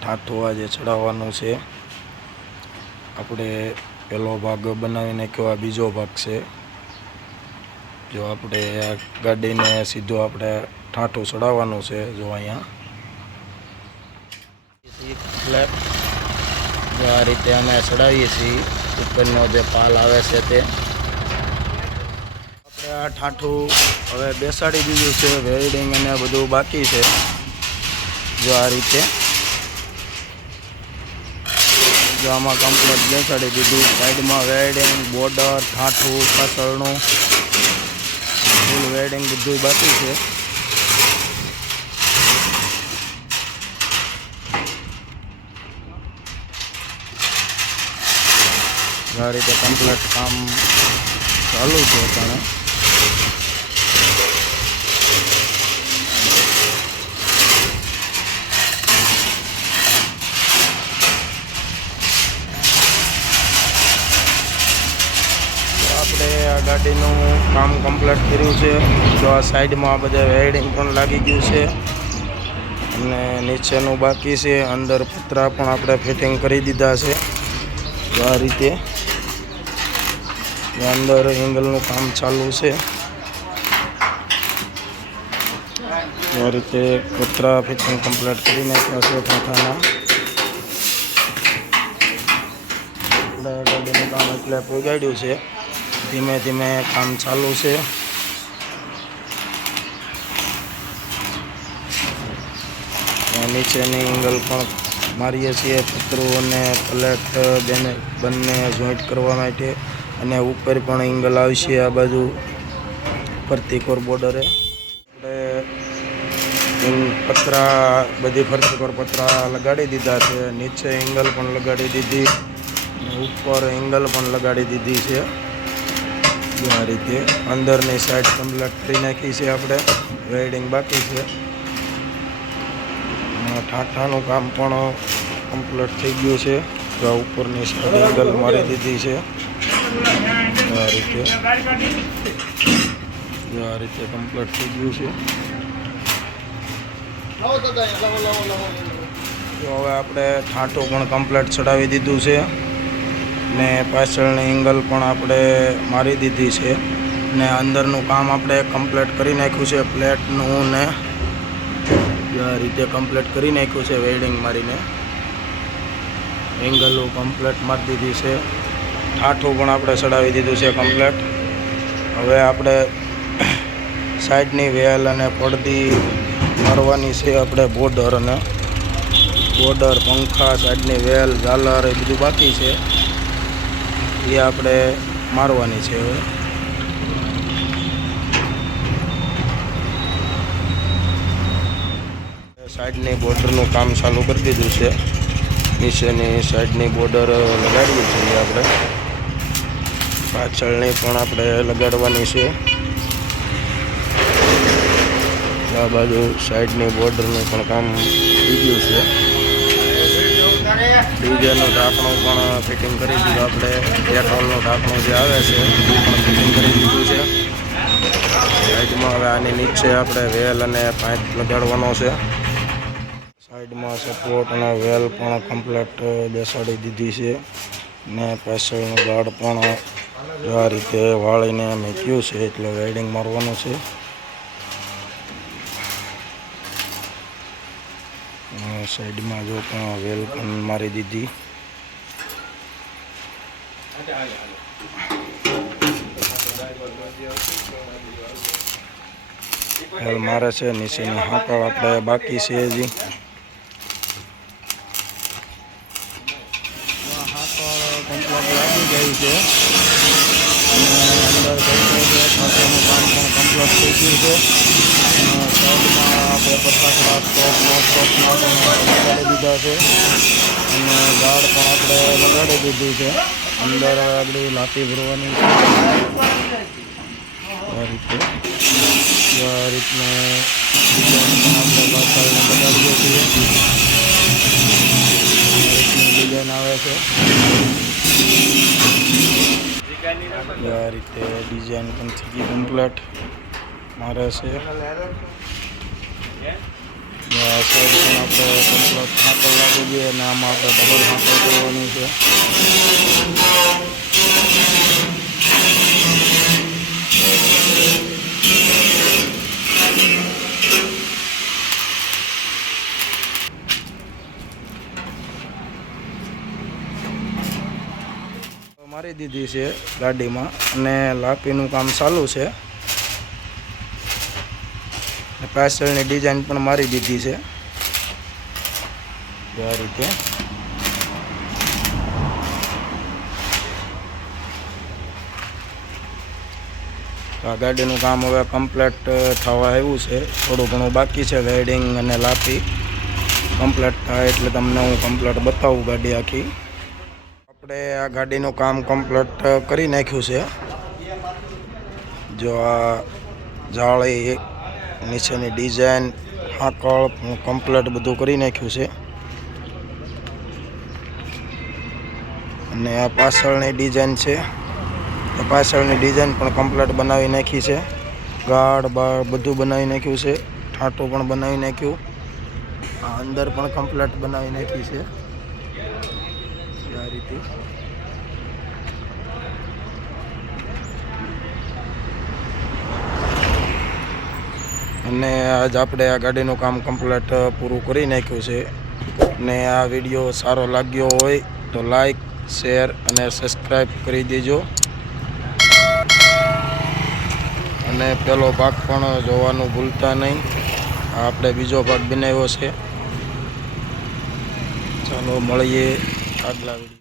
ઠાઠું આજે ચડાવવાનું છે, આપણે પહેલો ભાગ બનાવી નાખ્યો આ બીજો ભાગ છે. જો આપણે ગાડીને સીધો આપણે ઠાઠું ચડાવવાનું છે, જો અહીંયા. જો આ રીતે અમે ચડાવીએ છીએ, ઉપરનો જે પાલ આવે છે તે. આપણે આ ઠાઠું હવે બેસાડી દીધું છે, વેલ્ડિંગ અને બધું બાકી છે. જો આ રીતે. જો આમાં કમ્પ્લેટ બેસાડી દીધું. સાઈડમાં વેડિંગ બોર્ડર ઠાઠું, પાછળનું. ફૂલ વેડિંગ બધું બાકી છે. આ રીતે કમ્પ્લેટ કામ ચાલુ છે પણ આપણે આ ગાડીનું કામ કમ્પ્લીટ કર્યું છે. જો આ સાઈડમાં આ બધા વેલ્ડિંગ પણ લાગી ગયું છે. અને નીચેનું બાકી છે. અંદર પતરા પણ આપણે ફિટિંગ કરી દીધા છે. તો આ રીતે અંદર એંગલનું કામ ચાલુ છે. આ રીતે પતરા ફિટિંગ કમ્પ્લીટ કરી નાખ્યા છે આપણે ગાડીનું કામ એટલે પોગાડ્યું છે. ધીમે ધીમે કામ ચાલુ છે. નીચેની એંગલ પણ મારીએ છીએ પતરું અને પ્લેટ બેને, બંને જોઈન્ટ કરવા માટે. અને ઉપર પણ એંગલ આવશે આ બાજુ. ફરતીકોર બોર્ડરે આપણે પતરા, બધી ફરતીકોર પતરા લગાડી દીધા છે. નીચે એંગલ પણ લગાડી દીધી. ઉપર એંગલ પણ લગાડી દીધી છે. જો આ રીતે અંદરની સાઈડ કમ્પ્લીટ કરી નાખી છે આપણે. વેલ્ડિંગ બાકી છે. ઠાઠાનું કામ પણ કમ્પ્લીટ થઈ ગયું છે. આ ઉપરની સાઈડ એંગલ મારી દીધી છે. આ રીતે. જો આ રીતે કમ્પ્લીટ થઈ ગયું છે. તો હવે આપણે ઠાઠું પણ કમ્પ્લીટ ચડાવી દીધું છે. ને પાછળની એંગલ પણ આપણે મારી દીધી છે ને અંદરનું કામ આપણે કમ્પ્લીટ કરી નાખ્યું છે પ્લેટનું ને આ રીતે કમ્પ્લીટ કરી નાખ્યું છે વેલ્ડિંગ મારીને. એંગલો કમ્પ્લીટ મારી દીધી છે. ઠાઠું પણ આપણે ચડાવી દીધું છે કમ્પ્લીટ. હવે આપણે સાઈડની વેલ અને પડદી મારવાની છે આપણે બોર્ડર અને બોર્ડર, પંખા, સાઈડની વેલ, ઝાલર એ બધું બાકી છે. એ આપણે મારવાની છે હવે. સાઈડની બોર્ડરનું કામ ચાલુ કરી દીધું છે. નીચેની સાઈડની બોર્ડર લગાડીએ છીએ આપણે. પાછળની પણ આપણે લગાડવાની છે. આ બાજુ સાઈડની બોર્ડરનું પણ કામ થઈ ગયું છે. ડીઝલનું ઢાંકણું પણ ફિટિંગ કરી દીધું આપણે. પેટ્રોલનું ઢાંકણું જે આવે છે, એ પણ ફિટિંગ કરી દીધું છે. સાઈડમાં હવે આની નીચે આપણે વેલ અને પાઇપ લગાડવાનો છે. સાઈડમાં સપોર્ટ અને વેલ પણ કમ્પ્લેટ બેસાડી દીધી છે. ને પાછળનું ગાર્ડ પણ આ રીતે વાળીને મૂક્યું છે, એટલે વેલ્ડિંગ મારવાનું છે. સાઈડમાં જો પણ વેલ પણ મારી દીધી. વેલ મારે છે નીચેની હાંકળ આપણે બાકી છે હજી. હાંકળ કમ્પ્લીટ લાગી ગઈ છે. કમ્પ્લીટ થઈ ગયું છે. લગાડી દીધા છે. અને ગાર્ડ પણ આપણે લગાડી દીધું છે. અંદર આગળ લાતી ભરવાની આ રીતે. આ રીતના પણ આપણે છીએ. ડિઝાઇન આવે છે. આ રીતે ડિઝાઇન પણ થઈ ગઈ કમ્પ્લીટ મારે છે. આપણે કમ્પ્લીટ લાગી ગઈ અને આમાં આપણે ડબલ હાંકલ કરવાની છે. મારી દીધી છે ગાડીમાં અને લાપીનું કામ ચાલુ છે. અને ડિઝાઇન પણ મારી દીધી છે. આ રીતે. આ ગાડીનું કામ હવે કમ્પ્લેટ થવા આવ્યું છે. થોડું ઘણું બાકી છે વેડિંગ અને લાપી. કમ્પ્લેટ થાય એટલે તમને હું કમ્પ્લેટ બતાવું ગાડી આખી. આપણે આ ગાડીનું કામ કમ્પ્લીટ કરી નાખ્યું છે. જો આ જાળી નીચેની ડિઝાઇન હાકળ કમ્પ્લીટ બધું કરી નાખ્યું છે. અને આ પાછળની ડિઝાઇન છે. પાછળની ડિઝાઇન પણ કમ્પ્લીટ બનાવી નાખી છે. ગાઢ, બાળ બધું બનાવી નાખ્યું છે. ઠાટું પણ બનાવી નાખ્યું. આ અંદર પણ કમ્પ્લીટ બનાવી નાખી છે. આ રીતે. અને આજ આપણે આ ગાડીનું કામ કમ્પ્લીટ પૂરું કરી નાખ્યું છે. ને આ વીડિયો સારો લાગ્યો હોય તો લાઈક શેર અને સબસ્ક્રાઈબ કરી દેજો. અને પેલો ભાગ પણ જોવાનું ભૂલતા નહીં. આપણે બીજો ભાગ બનાવ્યો છે. ચાલો મળીએ આગલા વીડિયો.